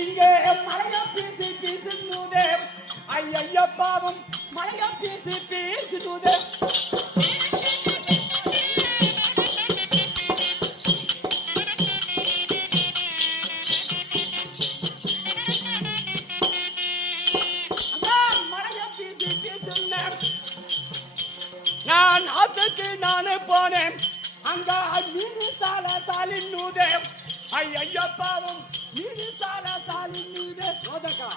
இங்கே மலைய பீசி பீசுதே ஐயா பாவம் மலைய பீசி பீசுதே மலைய பீசி பீசுனே நான் அதுக்கு நானே போனேன் அங்க மீனு சாலின் நூதே ஐயா பாவம் மீனு சாலின் நூதே ரோஜக்கா